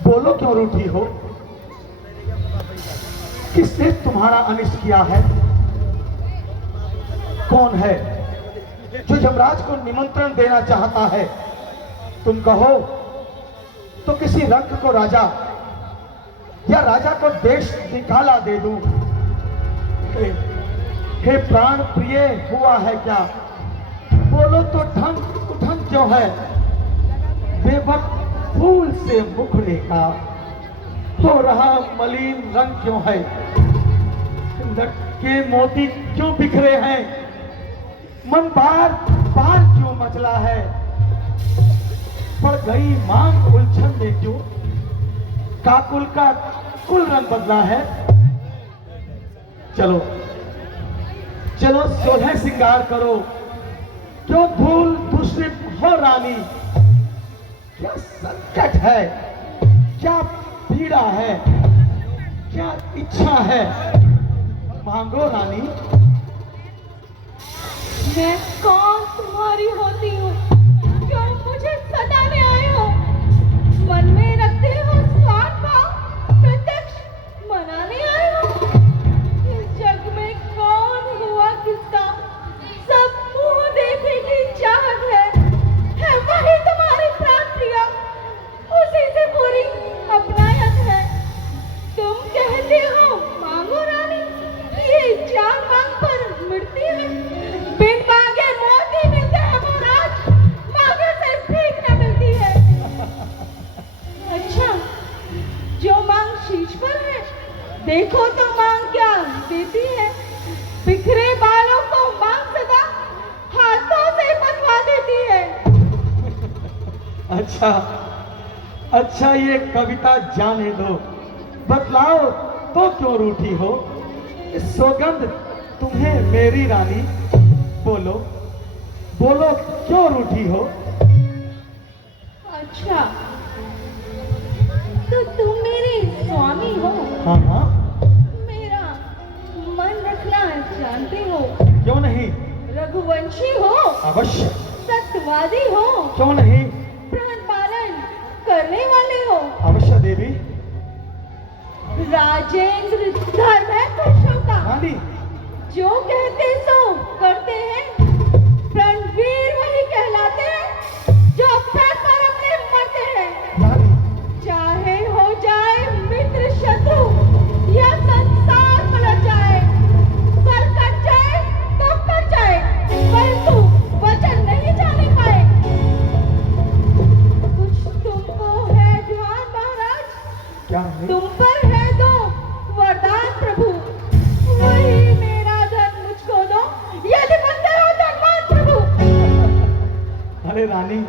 बोलो क्यों रूठी हो? किसने तुम्हारा अनिष्ट किया है? कौन है जो यमराज को निमंत्रण देना चाहता है? तुम कहो तो किसी रंग को राजा या राजा को देश निकाला दे दूं। हे प्राण प्रिय, हुआ है क्या? बोलो तो ढंग उठन क्यों है? बेवक्त फूल से मुखड़े का हो रहा मलिन रंग क्यों है? लटके मोती क्यों बिखरे हैं? मन बार बार क्यों मचला है? पड़ गई मांग उलझन में क्यों? काकुल का कुल रंग बदला है। चलो चलो सोलह श्रृंगार करो, क्यों धूल दूषित हो रानी? क्या संकट है, क्या पीड़ा है, क्या इच्छा है? मांगो रानी। मैं कौन तुम्हारी होती हूँ? क्यों मुझे सताने आए हो? मन में रखते हो स्वार्थ भाव, प्रत्यक्ष मनाने आए हो? इस जग में कौन हुआ किसका? सब मुंह देखने की चाहत है वही तुम्हारी प्राण प्रिया, उसी से पूरी अपनायत है। तुम कहते हो मांगो रानी, ये चार मांग पर मिटती है। बिन मांगे मोती मिलते हैं महाराज, मांगे से भीख न मिलती है। अच्छा, जो मांग शीश पर है, देखो तो मांग क्या देती है। बिखरे बालों को मांग सदा हाथों से बनवा देती है। अच्छा अच्छा, ये कविता जाने दो, बतलाओ तो क्यों रूठी हो? सौगंध तुम्हें मेरी रानी, बोलो बोलो क्यों रूठी हो? अच्छा, तो तुम मेरे स्वामी हो, हाँ हाँ, मेरा मन रखना जानते हो, क्यों नहीं? रघुवंशी हो, अवश्य। सत्यवादी हो, क्यों नहीं? प्राण पालन करने वाले हो, अवश्य देवी। राजेंद्र धर्म है पुरुषों का, रानी जो कहते सो करते हैं। रणवीर वही कहलाते हैं जो पैर पर अपने मरते हैं। रानी, चाहे हो जाए मित्र शत्रु या संसार पलट जाए, सर कट जाए तो कट जाए, परंतु वचन नहीं जाने पाए। कुछ तुमको है ध्यान महाराज, क्या है? तुम पर है दो वरदान प्रभु, वही मेरा धन मुझको दो, यदि बनते हो धनवान प्रभु। अरे रानी,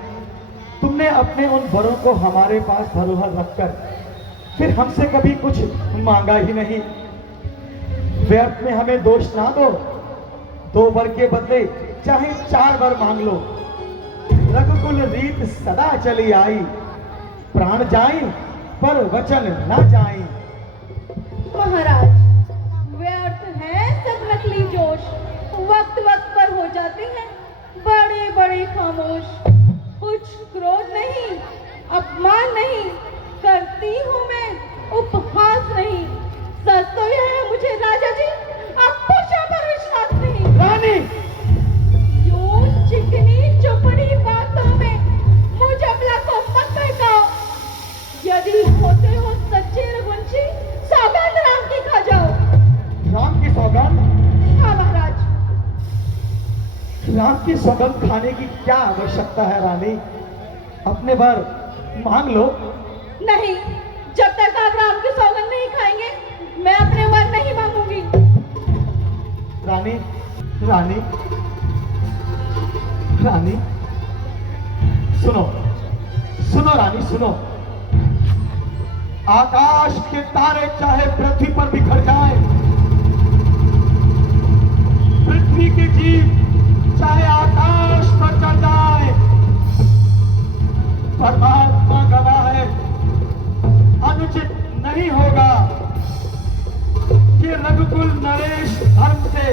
तुमने अपने उन वरों को हमारे पास धरोहर रखकर फिर हमसे कभी कुछ मांगा ही नहीं। व्यर्थ में हमें दोष ना दो। 2 वर के बदले चाहे 4 वर मांग लो। रघुकुल रीत सदा चली आई, प्राण जाई पर वचन ना जाई। महाराज, व्यर्थ है सब नकली जोश, वक्त वक्त पर हो जाते हैं बड़े बड़े खामोश। कुछ क्रोध नहीं, अपमान नहीं करती हूँ मैं, उपहास नहीं। सच तो यह है मुझे राजा जी, अब पूछा पर विश्वास नहीं। रानी, यूं चिकनी चुपड़ी बातों में मुझ अबला को मत बहकाओ। यदि होते हो सच्चे रघुवंशी, सौगंध राम की खा जाओ। राम की सौगंध? हाँ महाराज। राम की सौगंध खाने की क्या आवश्यकता है रानी? अपने भर मांग लो। नहीं, जब तक आप राम की सौगंध नहीं खाएंगे, मैं अपने वर नहीं मांगूंगी। रानी रानी रानी, सुनो सुनो रानी, सुनो। आकाश के तारे चाहे पृथ्वी पर बिखर जाए, पृथ्वी के जीव चाहे आकाश पर चढ़ जाए, परमात्मा गवाह है, अनुचित नहीं होगा कि रघुकुल नरेश धर्म से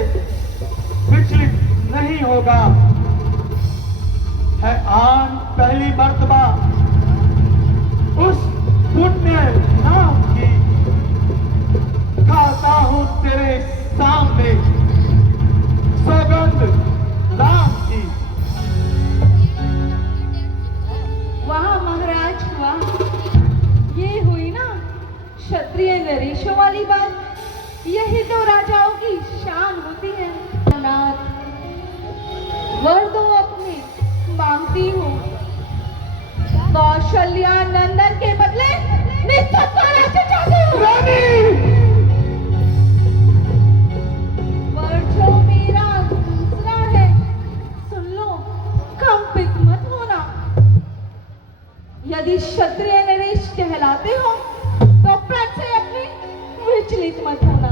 विचलित नहीं होगा। है आन पहली मर्तबा उस पुण्य नरेशों वाली बात, यही तो राजाओं की शान होती है। नाथ, वर दो अपने मांगती हूँ, कौशल्या नंदन के बदले निश्चित राज्य चाहती हूँ। वर जो मेरा दूसरा है, सुन लो, कंपित मत होना। यदि क्षत्रिय नरेश कहलाते हो तो प्रत से अपनी विचलित मत होना।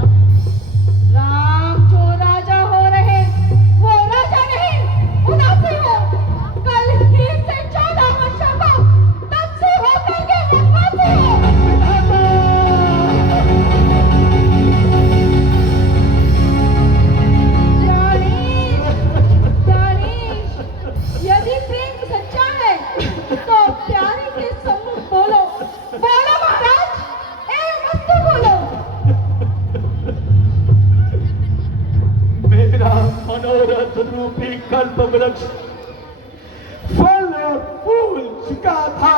राम जो राजा हो रहे वो राजा नहीं, उदासी हो। कल ही से 14 वर्षों को तब से होकर के वनवासी हो। गणेश, यदि प्रेम सच्चा है तो प्यारे के सम्मुख बोलो, बोलो महाराज, एवं मस्त बोलो। मेरा मनोरथ रूपी कल्प वृक्ष फल और फूल चुका था,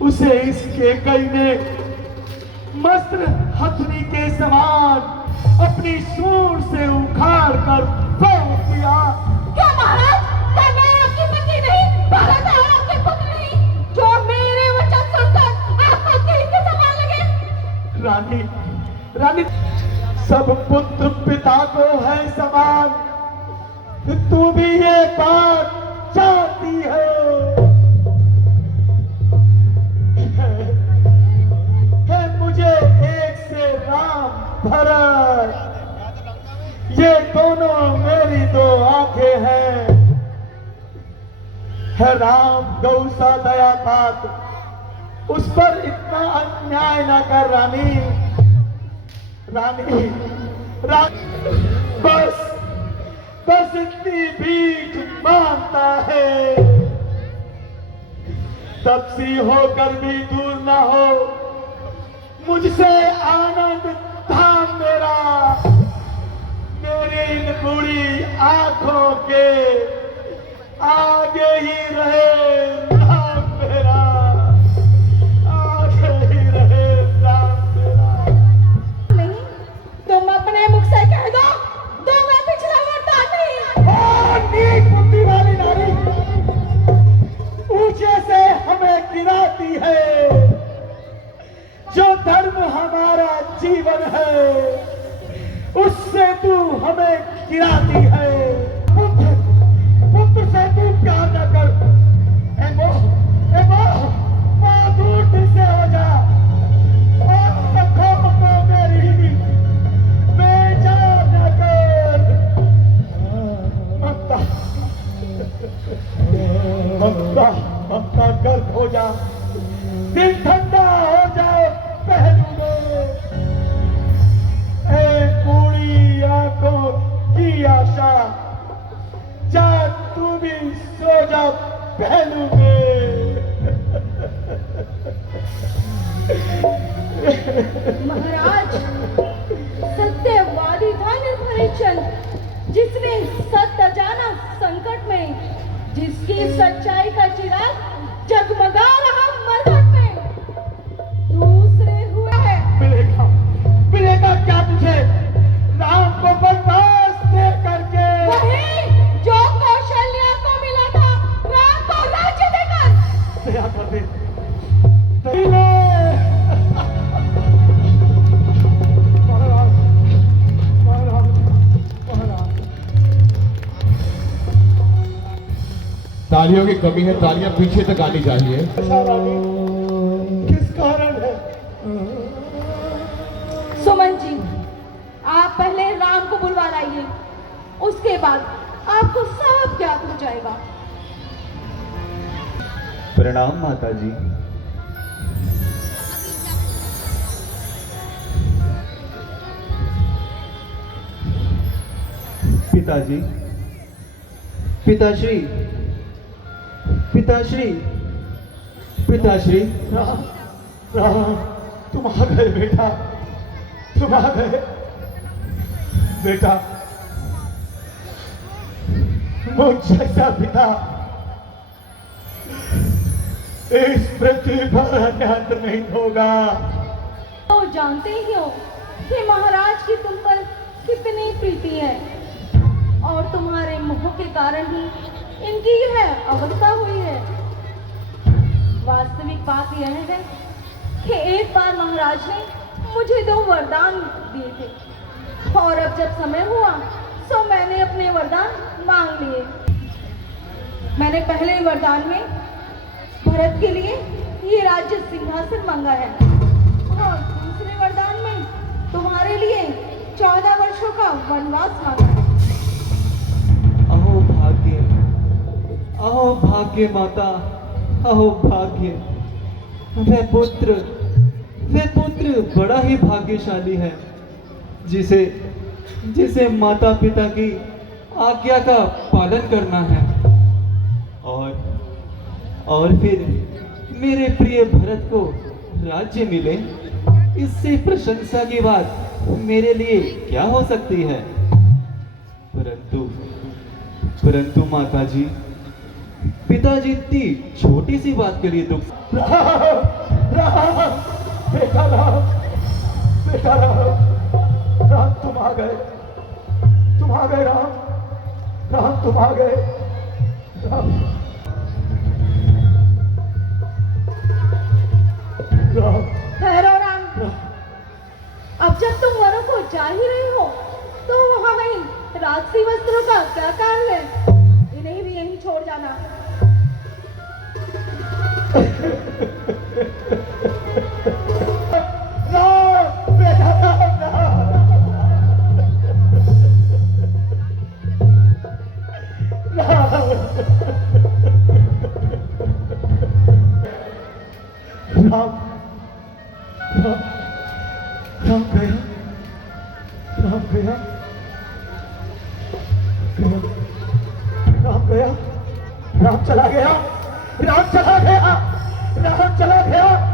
उसे इसके कई ने मस्त हथनी के समान अपनी सूंड से उखाड़ कर फेंक दिया। क्या महाराज, क्या मैं आपकी पत्नी नहीं, भरत है आपके पुत्र नहीं, जो मेरे वचन सुनकर आपको तीर से संभाल लगे? रानी, रानी, सब पुत्र पिता को है समान, तू भी ये बात जानती है। मुझे एक से राम भरत, ये दोनों मेरी दो आंखें हैं। है राम गौसा दया पात, उस पर इतना अन्याय ना कर रानी। रानी, रानी, बस इतनी भीख मांगता है, तपसी होकर भी दूर ना हो मुझसे आनंद धाम मेरा। मेरी इन बूढ़ी आंखों के आगे ही रहे राम मेरा, आगे ही रहे राम मेरा। नहीं, तुम अपने मुख से कह दो, मैं पिछला वरदान नहीं। नीच बुद्धि वाली नारी, ऊंचे से हमें गिराती है। जो धर्म हमारा जीवन है, उससे तू हमें गिराती है। पुत्र से तू प्यार न कर, ए मां, दूर दिल से हो जा और आंखों को मेरी बेजान न कर। ममता गर्द हो जा, दिल ठंडा हो जाए पहलू में। एक बूढ़ी आंखों की आशा, जा तू भी सो जा पहलू में। महाराज, सत्यवादी था निर्भय चंद, जिसने सत्य जाना संकट में, जिसकी सच्चाई का चिराग जगमगा रहा मरघट में। दूसरे हुए है मिलेगा क्या तुझे राम को बर्दाश्त दे करके? वही जो कौशल्या को मिला था, राम को राज्य देकर। दया कर दे, दया। तालियों की कमी है, तालियां पीछे तक आनी चाहिए। अच्छा रानी, किस कारण है? सुमन जी, आप पहले राम को बुलवा लाइए, उसके बाद आपको सब ज्ञात हो जाएगा। प्रणाम माता जी। पिताजी, पिताश्री, पिताश्री, पिताश्री। राम, राम, तुम आ गए बेटा, तुम आ गए बेटा। मुझ जैसा पिता इस पृथ्वी पर अन्यत्र नहीं होगा। तो जानते ही हो कि महाराज की तुम पर कितनी प्रीति है और तुम्हारे मोह के कारण ही इनकी यह अवस्था हुई है। वास्तविक बात यह है कि एक बार महाराज ने मुझे 2 वरदान दिए थे और अब जब समय हुआ तो मैंने अपने वरदान मांग लिए। मैंने पहले वरदान में भरत के लिए ये राज्य सिंहासन मांगा है और दूसरे वरदान में तुम्हारे लिए 14 वर्षों का वनवास मांगा है। अहो भाग्य माता, अहो भाग्य। वह पुत्र बड़ा ही भाग्यशाली है जिसे माता पिता की आज्ञा का पालन करना है और फिर मेरे प्रिय भरत को राज्य मिले, इससे प्रशंसा की बात मेरे लिए क्या हो सकती है। परंतु माता जी, पिताजी इतनी छोटी सी बात के लिए दुख। बेटा राम तुम आ गए राम तुम आ गए। राम ठहरो राम, अब जब तुम वनों को जा ही रहे हो तो वहां नहीं राजसी वस्त्रों का क्या कारण है? इन्हें भी यहीं छोड़ जाना। राम चला गया।